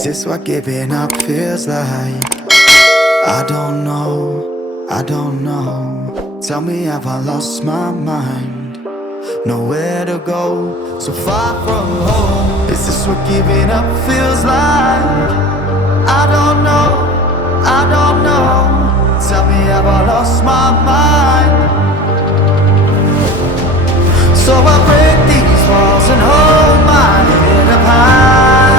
Is this what giving up feels like? I don't know, I don't know. Tell me, have I lost my mind? Nowhere to go, so far from home. Is this what giving up feels like? I don't know, I don't know. Tell me, have I lost my mind? So I break these walls and hold my head up high,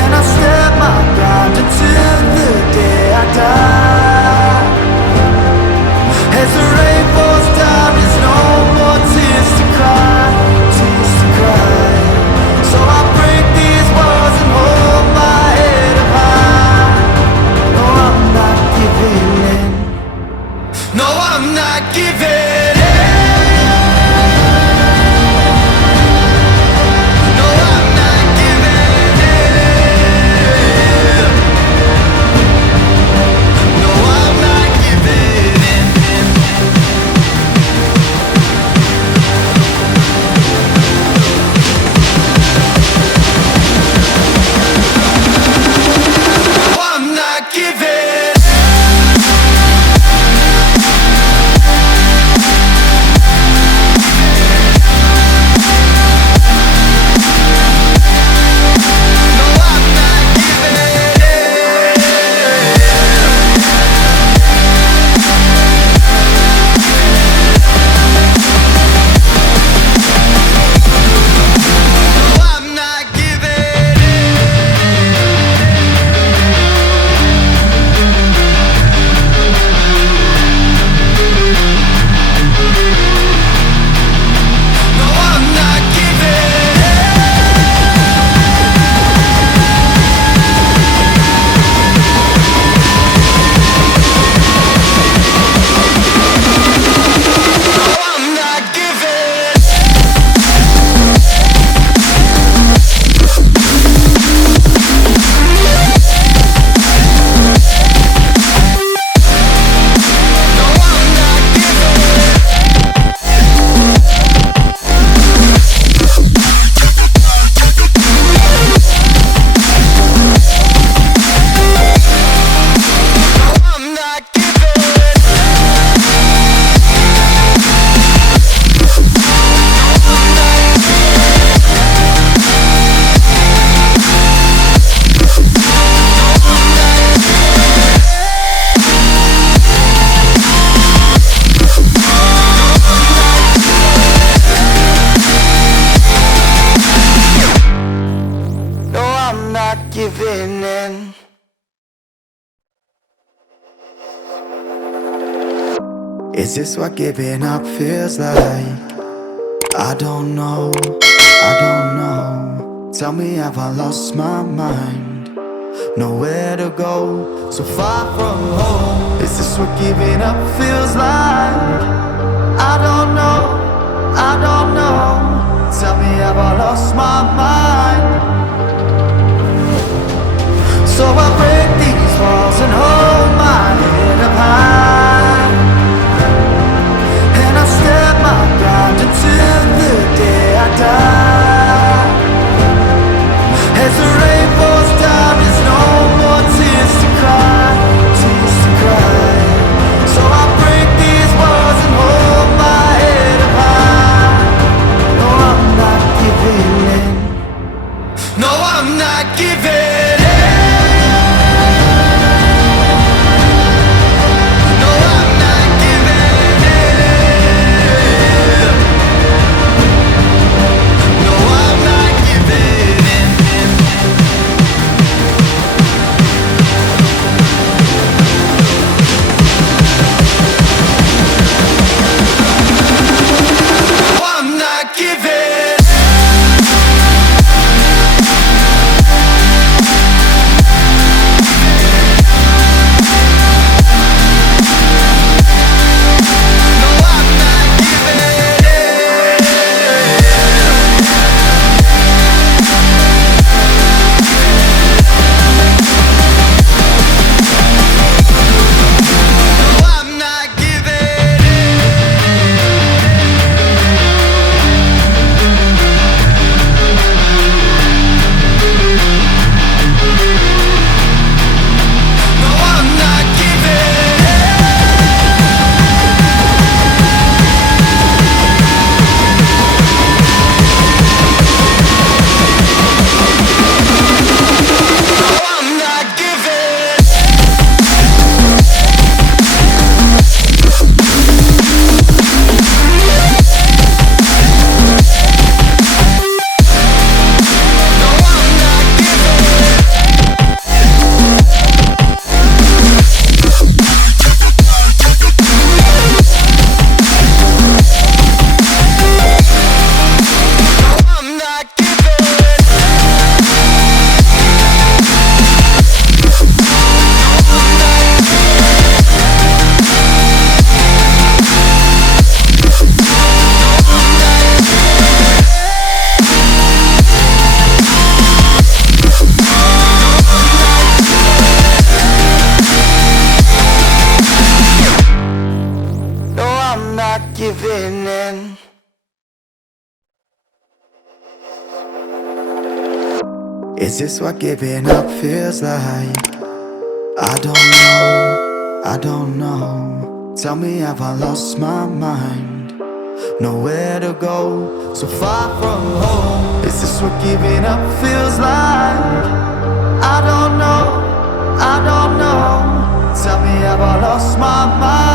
and I step my ground until the day I die. As the rain falls down, there's no more tears to cry, tears to cry. So I break these walls and hold my head up high. No, I'm not giving in. No, I'm not giving in. Giving in. Is this what giving up feels like? I don't know, I don't know. Tell me, have I lost my mind? Nowhere to go, so far from home. Is this what giving up feels like? I don't know, I don't know. Tell me, have I lost my mind? So I break these walls and hold my head up high, and I step my ground until the day I die. As the rain falls down, there's no more tears to cry, tears to cry. So I break these walls and hold my head up high. No, I'm not giving in. No, I'm not giving in. living in. Is this what giving up feels like? I don't know, I don't know. Tell me, have I lost my mind? Nowhere to go, so far from home. Is this what giving up feels like? I don't know, I don't know. Tell me, have I lost my mind?